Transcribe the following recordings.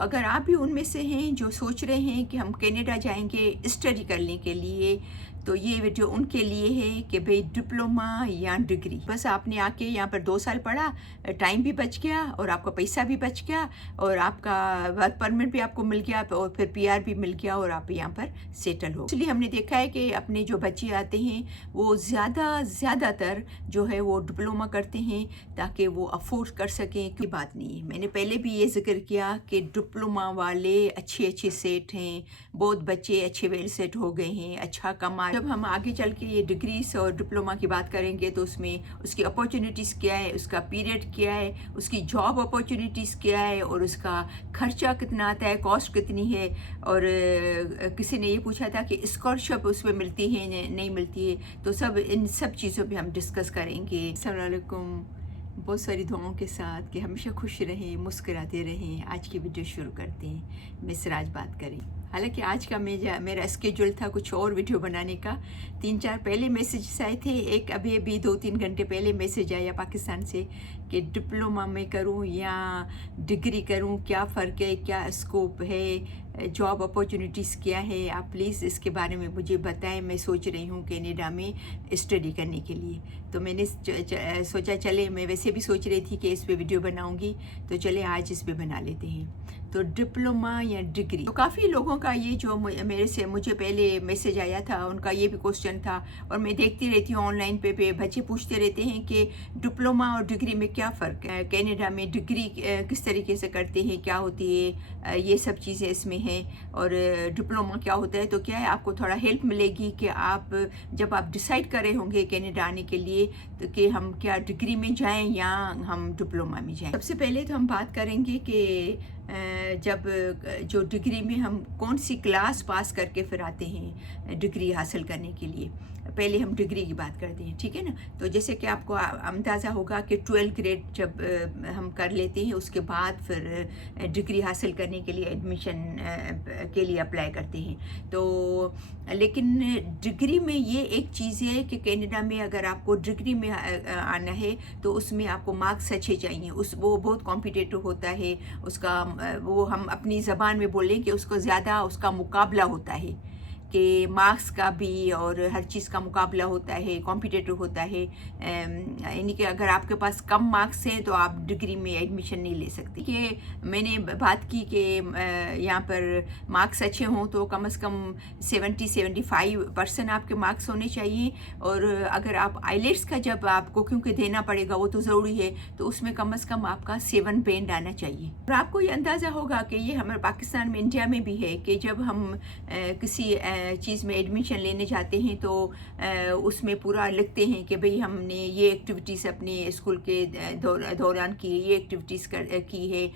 अगर आप भी उनमें से हैं जो सोच रहे हैं कि हम कनाडा जाएंगे स्टडी करने के लिए, तो ये वीडियो उनके लिए है कि भाई डिप्लोमा या डिग्री, बस आपने आके यहाँ पर 2 साल पढ़ा, टाइम भी बच गया और आपका पैसा भी बच गया और आपका वर्क परमिट भी आपको मिल गया और फिर पीआर भी मिल गया और आप यहाँ पर सेटल हो। इसलिए हमने देखा है कि अपने जो बच्चे आते हैं वो ज़्यादातर जो है वो डिप्लोमा करते हैं ताकि वो अफोर्ड कर सकें। की बात नहीं है, मैंने पहले भी ये जिक्र किया कि डिप्लोमा वाले अच्छे सेट हैं, बहुत बच्चे अच्छे वेल सेट हो गए हैं, अच्छा कमा। जब हम आगे चल के ये डिग्रीज और डिप्लोमा की बात करेंगे तो उसमें उसकी अपॉर्चुनिटीज़ क्या है, उसका पीरियड क्या है, उसकी जॉब अपॉर्चुनिटीज़ क्या है और उसका खर्चा कितना आता है, कॉस्ट कितनी है। और किसी ने ये पूछा था कि स्कॉलरशिप उसमें मिलती है नहीं मिलती है, तो इन सब चीज़ों पे हम डिस्कस करेंगे। अस्सलाम वालेकुम, बहुत सारी दुआओं के साथ कि हमेशा खुश रहें, मुस्कुराते रहें। आज की वीडियो शुरू करते हैं। मैं सिराज बात करें। हालांकि आज का मेरा स्केड्यूल था कुछ और वीडियो बनाने का। 3-4 पहले मैसेज आए थे, एक अभी 2-3 घंटे पहले मैसेज आया पाकिस्तान से कि डिप्लोमा में करूं या डिग्री करूं, क्या फ़र्क है, क्या स्कोप है, जॉब अपॉर्चुनिटीज़ क्या है, आप प्लीज़ इसके बारे में मुझे बताएं। मैं सोच रही हूँ कनाडा में स्टडी करने के लिए, तो मैंने सोचा चले, मैं वैसे भी सोच रही थी कि इस पे वीडियो बनाऊंगी, तो चले आज इस पे बना लेते हैं। तो डिप्लोमा या डिग्री, तो काफ़ी लोगों का ये जो मुझे पहले मैसेज आया था उनका ये भी क्वेश्चन था, और मैं देखती रहती हूँ ऑनलाइन पे बच्चे पूछते रहते हैं कि डिप्लोमा और डिग्री में क्या फ़र्क है, कनाडा में डिग्री किस तरीके से करते हैं, क्या होती है, ये सब चीज़ें इसमें हैं, और डिप्लोमा क्या होता है। तो क्या है, आपको थोड़ा हेल्प मिलेगी कि आप जब आप डिसाइड कर रहे होंगे कनाडा आने के लिए तो कि हम क्या डिग्री में जाएं या हम डिप्लोमा में जाएं। सबसे पहले तो हम बात करेंगे कि जब जो डिग्री में हम कौन सी क्लास पास करके फिर आते हैं डिग्री हासिल करने के लिए। पहले हम डिग्री की बात करते हैं, ठीक है ना। तो जैसे कि आपको अंदाज़ा होगा कि 12th ग्रेड जब हम कर लेते हैं उसके बाद फिर डिग्री हासिल करने के लिए एडमिशन के लिए अप्लाई करते हैं। तो लेकिन डिग्री में ये एक चीज़ है कि कनाडा में अगर आपको डिग्री में आना है तो उसमें आपको मार्क्स अच्छे चाहिए। वो बहुत कॉम्पिटिटिव होता है उसका, वो हम अपनी ज़बान में बोलें कि उसको ज़्यादा उसका मुकाबला होता है, कि मार्क्स का भी और हर चीज़ का मुकाबला होता है, कॉम्पिटिटिव होता है। यानी कि अगर आपके पास कम मार्क्स हैं तो आप डिग्री में एडमिशन नहीं ले सकते। कि मैंने बात की कि यहाँ पर मार्क्स अच्छे हों तो कम से कम 70-75% आपके मार्क्स होने चाहिए। और अगर आप आइलेट्स का जब आपको क्योंकि देना पड़ेगा वो तो ज़रूरी है, तो उसमें कम से कम आपका 7 बैंड आना चाहिए। और आपको ये अंदाज़ा होगा कि ये हमारे पाकिस्तान में, इंडिया में भी है कि जब हम किसी चीज़ में एडमिशन लेने जाते हैं तो उसमें पूरा लिखते हैं कि भाई हमने ये एक्टिविटीज़ अपने स्कूल के दौरान की, ये एक्टिविटीज़ की है,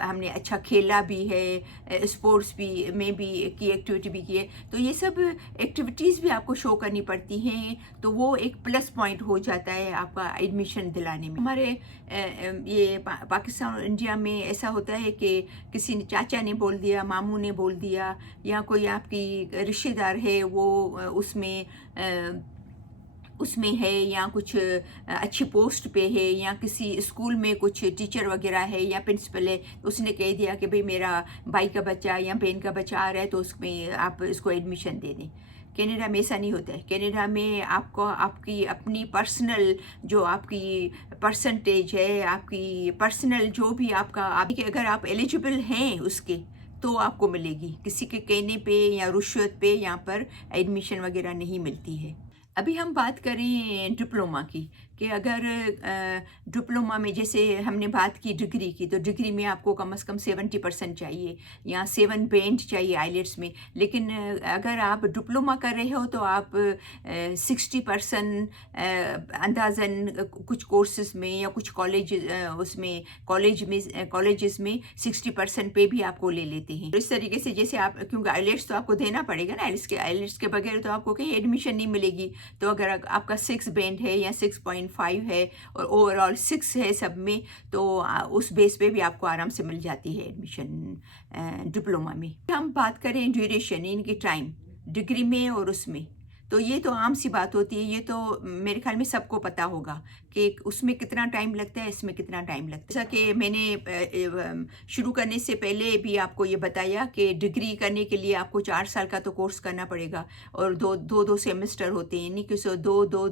हमने अच्छा खेला भी है, स्पोर्ट्स भी में भी की एक्टिविटी भी की है। तो ये सब एक्टिविटीज़ भी आपको शो करनी पड़ती हैं, तो वो एक प्लस पॉइंट हो जाता है आपका एडमिशन दिलाने में। हमारे ये पाकिस्तान और इंडिया में ऐसा होता है कि किसी ने, चाचा ने बोल दिया, मामू ने बोल दिया, या कोई आपकी रिश्तेदार है वो उसमें है या कुछ अच्छी पोस्ट पे है, या किसी स्कूल में कुछ टीचर वगैरह है या प्रिंसिपल है, तो उसने कह दिया कि भाई मेरा भाई का बच्चा या बहन का बच्चा आ रहा है तो उसमें आप इसको एडमिशन दे दें। कनाडा में ऐसा नहीं होता है। कनाडा में आपको आपकी अपनी पर्सनल जो आपकी परसेंटेज है, आपकी पर्सनल जो भी आपका अगर आप एलिजिबल हैं उसके, तो आपको मिलेगी। किसी के कहने पे या रुश्वत पे यहाँ पर एडमिशन वगैरह नहीं मिलती है। अभी हम बात करें डिप्लोमा की, कि अगर डिप्लोमा में जैसे हमने बात की डिग्री की, तो डिग्री में आपको कम से कम 70% चाहिए या 7 बैंड चाहिए आइलेट्स में। लेकिन अगर आप डिप्लोमा कर रहे हो तो आप 60% अंदाज़न कुछ कोर्सेज में या कुछ कॉलेजेस में 60% पे भी आपको ले लेते हैं। इस तरीके से जैसे आप, क्योंकि आइलेट्स तो आपको देना पड़ेगा ना, आइलेट्स के बगैर तो आपको कहीं एडमिशन नहीं मिलेगी। तो अगर आपका 6 बैंड है या 6.5 है और ओवरऑल 6 है सब में, तो उस बेस पे भी आपको आराम से मिल जाती है एडमिशन डिप्लोमा में। हम बात करें ड्यूरेशन, इनकी टाइम डिग्री में और उसमें, तो ये तो आम सी बात होती है। ये तो मेरे ख्याल में सबको पता होगा کہ اس میں کتنا ٹائم لگتا ہے، اس میں کتنا ٹائم لگتا ہے. جیسا کہ میں نے شروع کرنے سے پہلے بھی آپ کو یہ بتایا کہ ڈگری کرنے کے لیے آپ کو 4 سال کا تو کورس کرنا پڑے گا، اور دو سیمسٹر ہوتے ہیں، یعنی کہ دو تو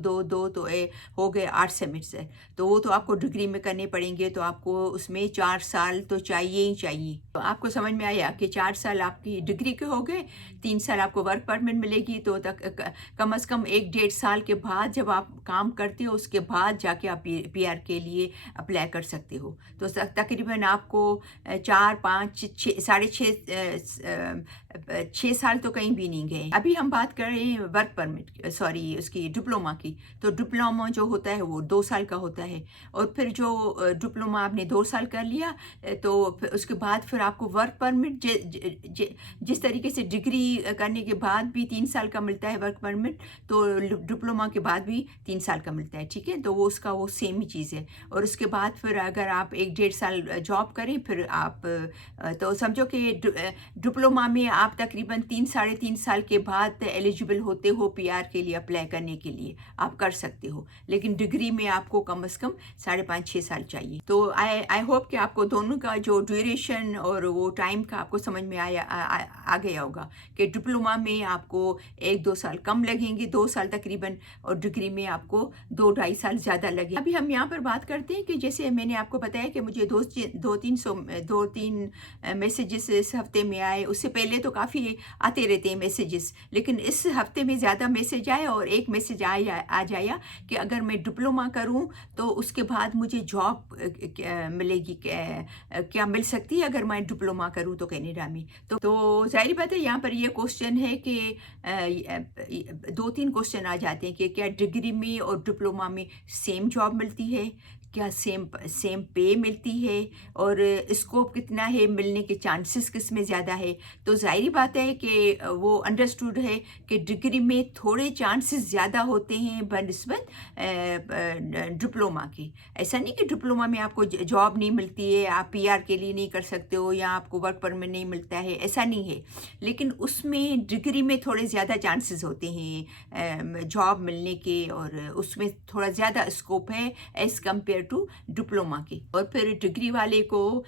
ہو گئے 8 سیمسٹر. تو وہ تو آپ کو ڈگری میں کرنے پڑیں گے، تو آپ کو اس میں 4 سال تو چاہیے ہی چاہیے. تو آپ کو سمجھ میں آیا کہ 4 سال آپ کی ڈگری کے ہو گئے، 3 سال آپ کو ورک پرمٹ ملے گی. تو کم از کم 1-1.5 سال کے بعد جب آپ کام کرتے ہو، اس کے بعد جا کے آپ پی آر کے لیے اپلائی کر سکتے ہو. تو تقریباً آپ کو 6 سال تو کہیں بھی نہیں گئے. ابھی ہم بات کر رہے ہیں ورک پرمٹ، اس کی ڈپلوما کی. تو ڈپلوما جو ہوتا ہے وہ 2 سال کا ہوتا ہے، اور پھر جو ڈپلوما آپ نے 2 سال کر لیا، تو پھر اس کے بعد پھر آپ کو ورک پرمٹ جس طریقے سے ڈگری کرنے کے بعد بھی 3 سال کا ملتا ہے ورک پرمٹ، تو ڈپلوما کے بعد بھی 3 سال کا ملتا ہے. ٹھیک ہے، تو وہ اس کا وہ سیم ہی چیز ہے. اور اس کے بعد پھر اگر آپ 1-1.5 سال جاب کریں، پھر آپ تو سمجھو کہ ڈپلوما میں آپ تقریباً 3-3.5 سال کے بعد ایلیجیبل ہوتے ہو پی آر کے لیے اپلائی کرنے کے لیے، آپ کر سکتے ہو. لیکن ڈگری میں آپ کو کم از کم 5.5-6 سال چاہیے. تو آئی ہوپ کہ آپ کو دونوں کا جو ڈیوریشن اور وہ ٹائم کا آپ کو سمجھ میں آ گیا ہوگا کہ ڈپلوما میں آپ کو 1-2 سال کم لگیں گے، 2 سال تقریباً، اور ڈگری میں آپ کو 2-2.5 سال زیادہ لگے. ابھی ہم یہاں پر بات کرتے ہیں کہ جیسے میں نے آپ کو بتایا کہ مجھے 2-3 میسیجز اس ہفتے میں آئے. اس سے پہلے تو کافی آتے رہتے ہیں میسیجز، لیکن اس ہفتے میں زیادہ میسیج آئے، اور ایک میسیج آ جایا کہ اگر میں ڈپلوما کروں تو اس کے بعد مجھے جاب ملے گی، کیا مل سکتی ہے اگر میں ڈپلوما کروں تو کینیڈا میں. تو ظاہر بات ہے یہاں پر یہ کوشچن ہے کہ 2-3 کوشچن آ جاتے ہیں کہ کیا ڈگری میں اور ڈپلوما میں سیم جاب ملتی ہے، کیا سیم پے ملتی ہے، اور اسکوپ کتنا ہے، ملنے کے چانسز کس میں زیادہ ہے. تو ظاہری بات ہے کہ وہ انڈرسٹوڈ ہے کہ ڈگری میں تھوڑے چانسز زیادہ ہوتے ہیں بنسبت ڈپلوما کے. ایسا نہیں کہ ڈپلوما میں آپ کو جاب نہیں ملتی ہے، آپ پی آر کے لیے نہیں کر سکتے ہو، یا آپ کو ورک پرمٹ نہیں ملتا ہے، ایسا نہیں ہے. لیکن اس میں ڈگری میں تھوڑے زیادہ چانسز ہوتے ہیں جاب ملنے کے، اور اس میں تھوڑا زیادہ اسکوپ ہے ایز کمپیئر ٹو ڈپلوما کی. اور پھر ڈگری والے کو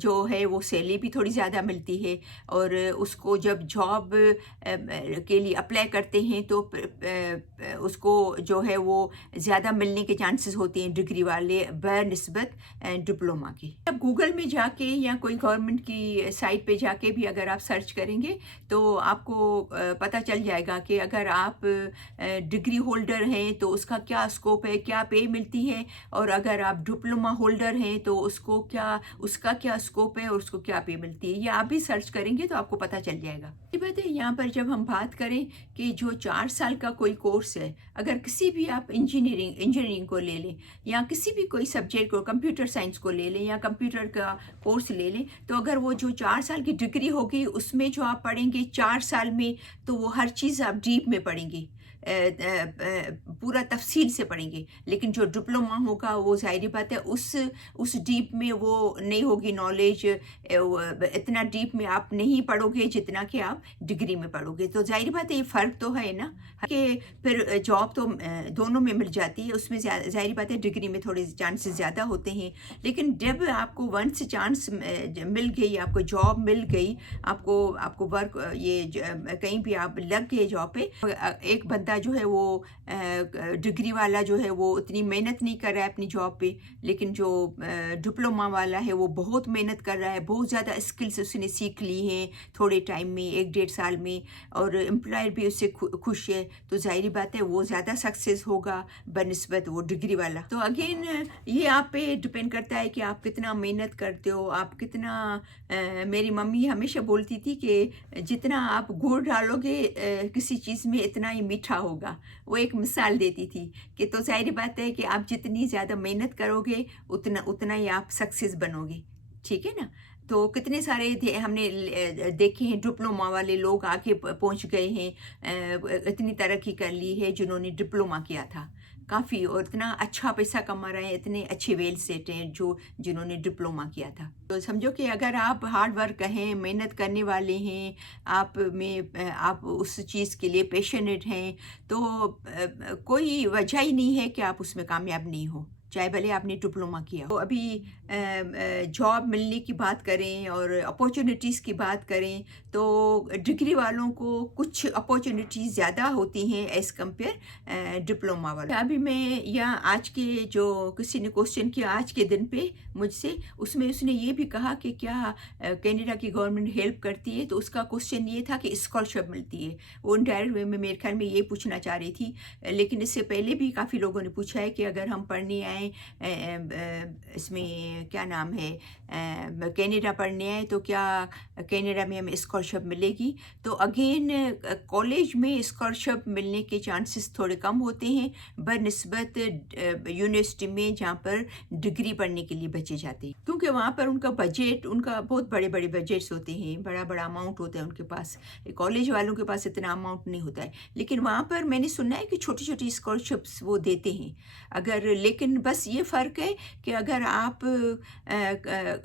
جو ہے وہ سیلری بھی تھوڑی زیادہ ملتی ہے، اور اس کو جب جاب کے لیے اپلائی کرتے ہیں تو اس کو جو ہے وہ زیادہ ملنے کے چانسز ہوتے ہیں ڈگری والے بنسبت ڈپلوما کی. اب گوگل میں جا کے یا کوئی گورنمنٹ کی سائٹ پہ جا کے بھی اگر آپ سرچ کریں گے تو آپ کو پتہ چل جائے گا کہ اگر آپ ڈگری ہولڈر ہیں تو اس کا کیا اسکوپ ہے، کیا پے ملتی ہے، اور اگر آپ ڈپلوما ہولڈر ہیں تو اس کا کیا اسکوپ ہے اور اس کو کیا پے ملتی ہے. یہ آپ بھی سرچ کریں گے تو آپ کو پتہ چل جائے گا. یہ بات ہے یہاں پر جب ہم بات کریں کہ جو 4 سال کا کوئی کورس ہے، اگر کسی بھی آپ انجینئرنگ کو لے لیں، یا کسی بھی کوئی سبجیکٹ کو، کمپیوٹر سائنس کو لے لیں یا کمپیوٹر کا کورس لے لیں، تو اگر وہ جو 4 سال کی ڈگری ہوگی اس میں جو آپ پڑھیں گے 4 سال میں، تو وہ ہر چیز آپ ڈیپ میں پڑھیں گے، پورا تفصیل سے پڑھیں گے. لیکن جو ڈپلوما ہوگا وہ ظاہری بات ہے اس ڈیپ میں وہ نہیں ہوگی نالج، اتنا ڈیپ میں آپ نہیں پڑھو گے جتنا کہ آپ ڈگری میں پڑھو گے. تو ظاہری بات ہے یہ فرق تو ہے نا، کہ پھر جاب تو دونوں میں مل جاتی ہے. اس میں ظاہری بات ہے ڈگری میں تھوڑے چانسز زیادہ ہوتے ہیں، لیکن جب آپ کو ونس چانس مل گئی، آپ کو جاب مل گئی، آپ کو ورک یہ کہیں بھی آپ لگ گئے جاب پہ. ایک بندہ جو ہے وہ ڈگری والا جو ہے وہ اتنی محنت نہیں کر رہا ہے اپنی جاب پہ، لیکن جو ڈپلوما والا ہے وہ بہت محنت کر رہا ہے، بہت زیادہ اسکلس اس نے سیکھ لی ہیں تھوڑے ٹائم میں، 1-1.5 سال میں، اور امپلائر بھی اس سے خوش ہے. تو ظاہری بات ہے وہ زیادہ سکسیز ہوگا بنسبت وہ ڈگری والا. تو اگین یہ آپ پہ ڈپینڈ کرتا ہے کہ آپ کتنا محنت کرتے ہو، آپ کتنا میری ممی ہمیشہ بولتی تھی کہ جتنا آپ گڑ ڈالو گے کسی چیز میں اتنا ہی میٹھا ہوگا. وہ ایک مثال دیتی تھی کہ تو ظاہری بات ہے کہ آپ جتنی زیادہ محنت کرو گے اتنا ہی آپ سکسیز بنو گے. ٹھیک ہے نا. تو کتنے سارے ہم نے دیکھے ہیں ڈپلوما والے لوگ آگے پہنچ گئے ہیں، اتنی ترقی کر لی ہے جنہوں نے ڈپلوما کیا تھا کافی، اور اتنا اچھا پیسہ کما رہے ہیں، اتنے اچھے ویل سیٹ ہیں جنہوں نے ڈپلوما کیا تھا. تو سمجھو کہ اگر آپ ہارڈ ورک ہیں، محنت کرنے والے ہیں، آپ اس چیز کے لیے پیشنیٹ ہیں، تو کوئی وجہ ہی نہیں ہے کہ آپ اس میں کامیاب نہیں ہو. चाहे भले आपने डिप्लोमा किया हो। तो अभी जॉब मिलने की बात करें और अपॉर्चुनिटीज़ की बात करें तो डिग्री वालों को कुछ अपॉर्चुनिटीज़ ज़्यादा होती हैं एज़ कम्पेयर डिप्लोमा वालों। अभी मैं यहाँ आज के जो किसी ने क्वेश्चन किया आज के दिन पे मुझसे, उसमें उसने ये भी कहा कि क्या कनाडा की गवर्नमेंट हेल्प करती है, तो उसका क्वेश्चन ये था कि स्कॉलरशिप मिलती है। वो इनडायरेक्ट वे में मेरे ख्याल में ये पूछना चाह रही थी, लेकिन इससे पहले भी काफ़ी लोगों ने पूछा है कि अगर हम पढ़ने आए इसमें क्या नाम है कनाडा पढ़ने आए तो क्या कनाडा में हमें स्कॉलरशिप मिलेगी। तो अगेन कॉलेज में स्कॉलरशिप मिलने के चांसेस थोड़े कम होते हैं बनिस्बत यूनिवर्सिटी में जहाँ पर डिग्री पढ़ने के लिए बचे जाते हैं, क्योंकि वहाँ पर उनका बजट, उनका बहुत बड़े बड़े बजट्स होते हैं, बड़ा बड़ा अमाउंट होता है उनके पास। कॉलेज वालों के पास इतना अमाउंट नहीं होता है, लेकिन वहाँ पर मैंने सुना है कि छोटी छोटी स्कॉलरशिप्स वो देते हैं अगर। लेकिन बस ये फ़र्क है कि अगर आप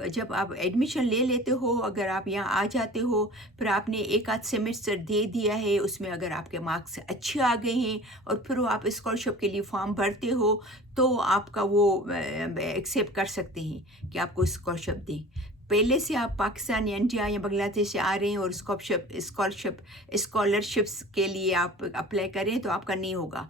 जब आप एडमिशन ले लेते हो, अगर आप यहाँ आ जाते हो, फिर आपने एक आध सेमेस्टर दे दिया है, उसमें अगर आपके मार्क्स अच्छे आ गए हैं और फिर वो आप स्कॉलरशिप के लिए फॉर्म भरते हो तो आपका वो एक्सेप्ट कर सकते हैं कि आपको स्कॉलरशिप दें। पहले से आप पाकिस्तान या इंडिया या बांग्लादेश से आ रहे हैं और स्कॉलरशिप्स के लिए आप अप्लाई करें तो आपका नहीं होगा।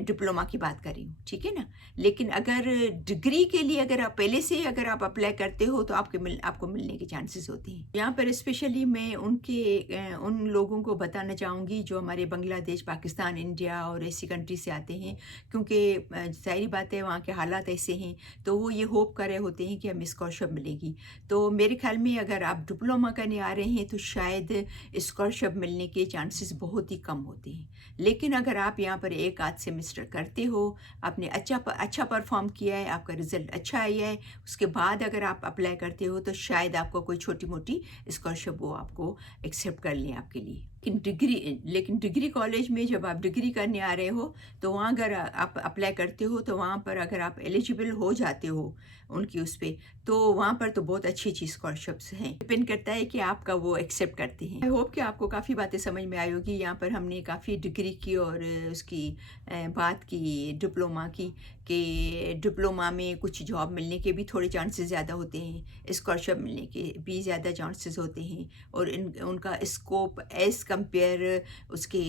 डिप्लोमा की बात कर रही हूँ, ठीक है ना। लेकिन अगर डिग्री के लिए अगर आप पहले से अगर आप अप्लाई करते हो तो आपको मिलने के चांसेस होते हैं। यहाँ पर स्पेशली मैं उन लोगों को बताना चाहूँगी जो हमारे बांग्लादेश, पाकिस्तान, इंडिया और ऐसी कंट्री से आते हैं, क्योंकि ज़ाहिर बात है वहाँ के हालात ऐसे हैं, तो वो ये होप कर रहे होते हैं कि हमें स्कॉलरशिप मिलेगी। तो मेरे ख्याल में अगर आप डिप्लोमा करने आ रहे हैं तो शायद स्कॉलरशिप मिलने के चांसेस बहुत ही कम होते हैं। लेकिन अगर आप यहाँ पर एक आध सेमेस्टर करते हो, आपने अच्छा परफॉर्म किया है, आपका रिज़ल्ट अच्छा आया है, उसके बाद अगर आप अप्लाई करते हो तो शायद आपको कोई छोटी मोटी स्कॉलरशिप वो आपको एक्सेप्ट कर लें आपके लिए। लेकिन डिग्री कॉलेज में जब आप डिग्री करने आ रहे हो तो वहाँ अगर आप अप्लाई करते हो तो वहाँ पर अगर आप एलिजिबल हो जाते हो उनकी उस पर, तो वहाँ पर तो बहुत अच्छी अच्छी स्कॉलरशिप्स हैं। डिपेंड करता है कि आपका वो एक्सेप्ट करते हैं। आई होप कि आपको काफ़ी बातें समझ में आई होगी। यहाँ पर हमने काफ़ी डिग्री की और उसकी बात की डिप्लोमा की, कि डिप्लोमा में कुछ जॉब मिलने के भी थोड़े चांसेस ज़्यादा होते हैं, स्कॉलरशिप मिलने के भी ज़्यादा चांसेस होते हैं, और उनका स्कोप एज़ कंपेयर उसके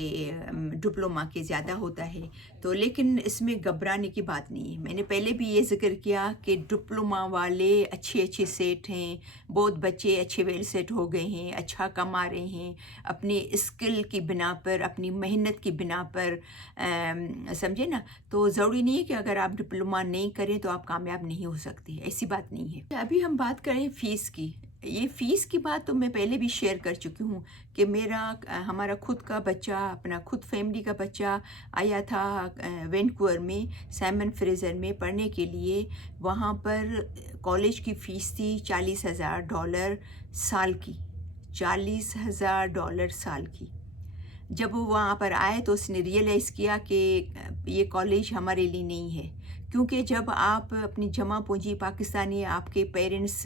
डिप्लोमा के ज़्यादा होता है। तो लेकिन इसमें घबराने की बात नहीं है। मैंने पहले भी ये ज़िक्र किया कि डिप्लोमा वाले अच्छे सेट हैं, बहुत बच्चे अच्छे वेल सेट हो गए हैं, अच्छा कमा रहे हैं अपनी स्किल की बिना पर, अपनी मेहनत की बिना पर, समझे ना। तो ज़रूरी नहीं है कि अगर आप डिप्लोमा नहीं करें तो आप कामयाब नहीं हो सकते, ऐसी बात नहीं है। अभी हम बात करें फ़ीस की। ये फ़ीस की बात तो मैं पहले भी शेयर कर चुकी हूँ कि हमारा खुद का बच्चा, अपना खुद फैमिली का बच्चा आया था वैंकूवर में, साइमन फ्रेज़र में पढ़ने के लिए। वहाँ पर कॉलेज की फ़ीस थी $40,000 साल की, $40,000 साल की। जब वो वहाँ पर आए तो उसने रियलाइज़ किया कि ये कॉलेज हमारे लिए नहीं है, क्योंकि जब आप अपनी जमा पूंजी, पाकिस्तानी आपके पेरेंट्स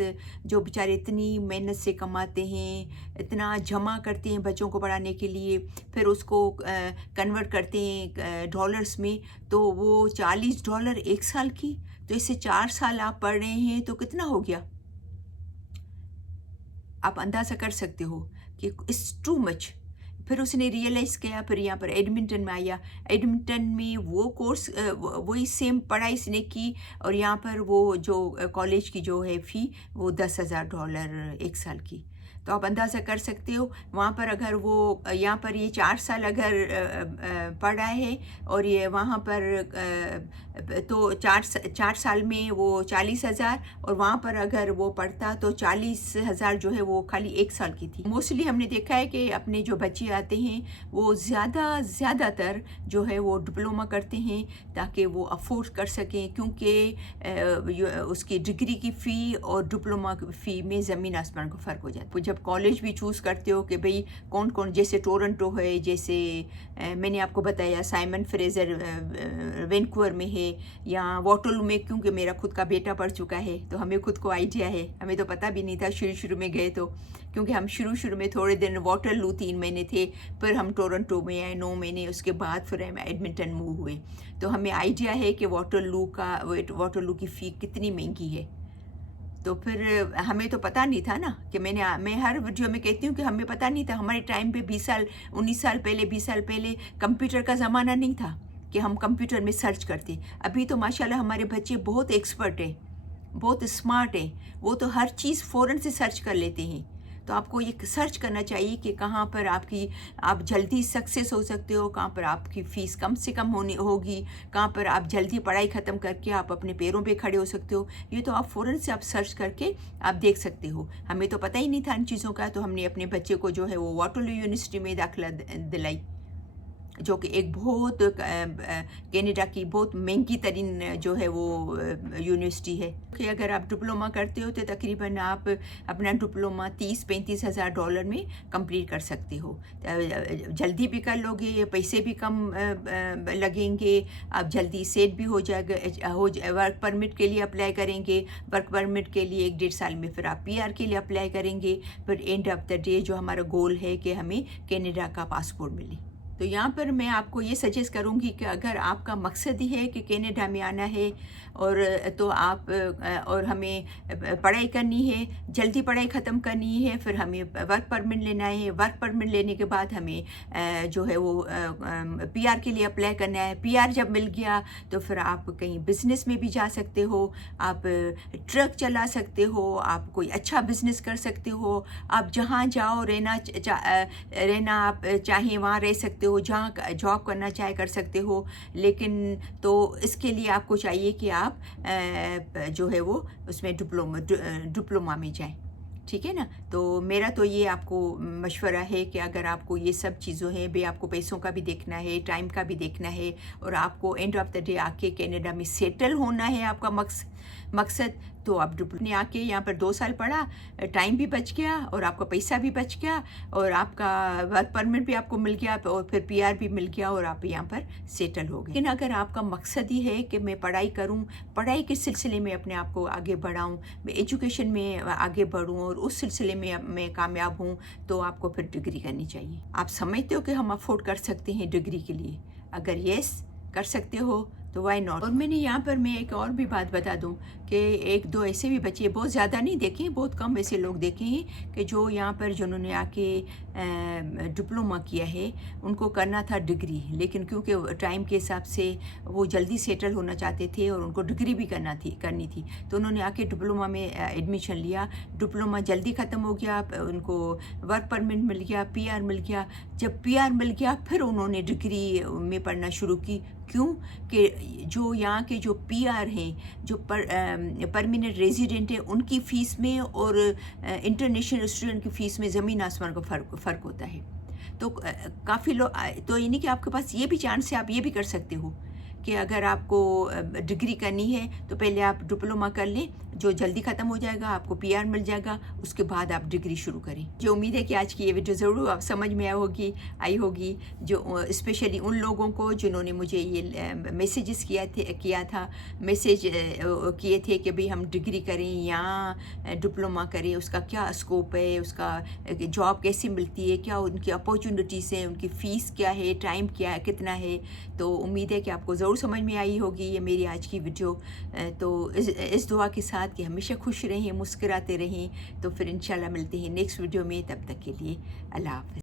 जो बेचारे इतनी मेहनत से कमाते हैं, इतना जमा करते हैं बच्चों को पढ़ाने के लिए, फिर उसको कन्वर्ट करते हैं डॉलर्स में, तो वो $40 एक साल की, तो इससे 4 साल आप पढ़ रहे हैं तो कितना हो गया, आप अंदाज़ा कर सकते हो कि इट्स टू मच। फिर उसने रियलाइज़ किया, फिर यहाँ पर एडमिंटन में आया। एडमिंटन में वो कोर्स वही सेम पढ़ाई इसने की, और यहाँ पर वो जो कॉलेज की जो है फ़ी वो $10,000 एक साल की। तो आप अंदाज़ा कर सकते हो वहाँ पर अगर वो यहाँ पर ये 4 साल अगर पढ़ रहा है और ये वहाँ पर तो 4 साल में वो 40,000, और वहाँ पर अगर वो पढ़ता तो 40,000 जो है वो खाली एक साल की थी। मोस्टली हमने देखा है कि अपने जो बच्चे आते हैं वो ज़्यादातर जो है वो डिप्लोमा करते हैं ताकि वो अफोर्ड कर सकें, क्योंकि उसकी डिग्री की फ़ी और डिप्लोमा की फ़ी में ज़मीन आसमान का फ़र्क हो जाता है। जब आप कॉलेज भी चूज़ करते हो कि भाई कौन कौन, जैसे टोरंटो है, जैसे मैंने आपको बताया साइमन फ्रेज़र वैंकूवर में है, या वाटरलू में, क्योंकि मेरा खुद का बेटा पढ़ चुका है तो हमें खुद को आइडिया है। हमें तो पता भी नहीं था शुरू में गए तो, क्योंकि हम शुरू में थोड़े दिन वाटरलू 3 महीने थे, फिर हम टोरंटो में आए 9 महीने, उसके बाद फिर हम एडमिंटन मूव हुए। तो हमें आइडिया है कि वाटरलू की फ़ी कितनी महंगी है। तो फिर हमें तो पता नहीं था ना, कि मैं हर वीडियो में कहती हूँ कि हमें पता नहीं था। हमारे टाइम पे 20 साल 19 साल पहले 20 साल पहले कंप्यूटर का ज़माना नहीं था कि हम कंप्यूटर में सर्च करते। अभी तो माशाल्लाह हमारे बच्चे बहुत एक्सपर्ट हैं, बहुत स्मार्ट हैं, वो तो हर चीज़ फ़ौरन से सर्च कर लेते हैं। तो आपको ये सर्च करना चाहिए कि कहाँ पर आप जल्दी सक्सेस हो सकते हो, कहाँ पर आपकी फ़ीस कम से कम होगी, कहाँ पर आप जल्दी पढ़ाई ख़त्म करके आप अपने पैरों पे खड़े हो सकते हो। ये तो आप फ़ौरन से आप सर्च करके आप देख सकते हो। हमें तो पता ही नहीं था इन चीज़ों का, तो हमने अपने बच्चे को जो है वो वाटरलू यूनिवर्सिटी में दाखिला दिलाई, जो कि एक बहुत कनाडा की बहुत महंगी तरीन जो है वो यूनिवर्सिटी है। कि अगर आप डिप्लोमा करते हो तो तकरीबन आप अपना डिप्लोमा 30-35 हज़ार डॉलर में कंप्लीट कर सकते हो। जल्दी भी कर लोगे, पैसे भी कम लगेंगे, आप जल्दी सेट भी हो जाएगा। वर्क परमिट के लिए अप्लाई करेंगे, वर्क परमिट के लिए 1-1.5 साल में फिर आप PR के लिए अप्लाई करेंगे। फिर एंड ऑफ द डे जो हमारा गोल है कि हमें कनाडा का पासपोर्ट मिले। तो यहाँ पर मैं आपको ये सजेस्ट करूँगी कि अगर आपका मकसद ही है कि कनाडा में आना है और तो आप और हमें पढ़ाई करनी है, जल्दी पढ़ाई ख़त्म करनी है, फिर हमें वर्क परमिट लेना है। वर्क परमिट लेने के बाद हमें जो है वो PR के लिए अप्लाई करना है। PR जब मिल गया तो फिर आप कहीं बिज़नेस में भी जा सकते हो, आप ट्रक चला सकते हो, आप कोई अच्छा बिज़नेस कर सकते हो। आप जहाँ जाओ रहना आप चाहें वहाँ रह सकते हो, जहाँ जॉब करना चाहे कर सकते हो। लेकिन तो इसके लिए आपको चाहिए कि आप जो है वो उसमें डिप्लोमा में जाएं, ठीक है ना। तो मेरा तो ये आपको मशवरा है कि अगर आपको ये सब चीज़ों हैं, भाई आपको पैसों का भी देखना है, टाइम का भी देखना है, और आपको एंड ऑफ द डे आके कनाडा में सेटल होना है, आपका मकसद, तो आप डिप्लोमा आके यहाँ पर 2 साल पढ़ा, टाइम भी बच गया और आपका पैसा भी बच गया और आपका वर्क परमिट भी आपको मिल गया और फिर PR भी मिल गया और आप यहाँ पर सेटल हो गए। लेकिन अगर आपका मकसद ही है कि मैं पढ़ाई करूँ, पढ़ाई के सिलसिले में अपने आप को आगे बढ़ाऊँ, मैं एजुकेशन में आगे बढ़ूँ और उस सिलसिले में मैं कामयाब हूँ, तो आपको फिर डिग्री करनी चाहिए। आप समझते हो कि हम अफोर्ड कर सकते हैं डिग्री के लिए? अगर येस कर सकते हो तो वाई नॉट। और मैंने यहाँ पर मैं एक और भी बात बता दूँ कि 1-2 ऐसे भी बच्चे, बहुत ज़्यादा नहीं देखे, बहुत कम ऐसे लोग देखे हैं कि जो यहाँ पर जिन्होंने आके डिप्लोमा किया है, उनको करना था डिग्री, लेकिन क्योंकि टाइम के हिसाब से वो जल्दी सेटल होना चाहते थे और उनको डिग्री भी करनी थी, तो उन्होंने आके डिप्लोमा में एडमिशन लिया। डिप्लोमा जल्दी ख़त्म हो गया, उनको वर्क परमिट मिल गया, PR मिल गया। जब PR मिल गया फिर उन्होंने डिग्री में पढ़ना शुरू की। क्यों? कि जो यहाँ के जो PR हैं, जो परमानेंट रेजिडेंट हैं, उनकी फ़ीस में और इंटरनेशनल स्टूडेंट की फ़ीस में ज़मीन आसमान का फ़र्क होता है। तो काफ़ी लोग, तो ये नहीं कि आपके पास ये भी चांस है, आप ये भी कर सकते हो कि अगर आपको डिग्री करनी है तो पहले आप डिप्लोमा कर लें, जो जल्दी ख़त्म हो जाएगा, आपको PR मिल जाएगा, उसके बाद आप डिग्री शुरू करें। जो उम्मीद है कि आज की ये वीडियो ज़रूर आप समझ में आई होगी, जो स्पेशली उन लोगों को जिन्होंने मुझे ये मैसेजेस मैसेज किए थे कि भाई हम डिग्री करें या डिप्लोमा करें, उसका क्या स्कोप है, उसका जॉब कैसे मिलती है, क्या उनकी अपॉर्चुनिटीज़ हैं, उनकी फ़ीस क्या है, टाइम क्या है, कितना है। तो उम्मीद है कि आपको ज़रूर समझ में आई होगी ये मेरी आज की वीडियो। तो इस दुआ के साथ कि हमेशा खुश रहें, मुस्कुराते रहें। तो फिर इंशाल्लाह मिलते हैं नेक्स्ट वीडियो में, तब तक के लिए अल्लाह हाफ़िज़।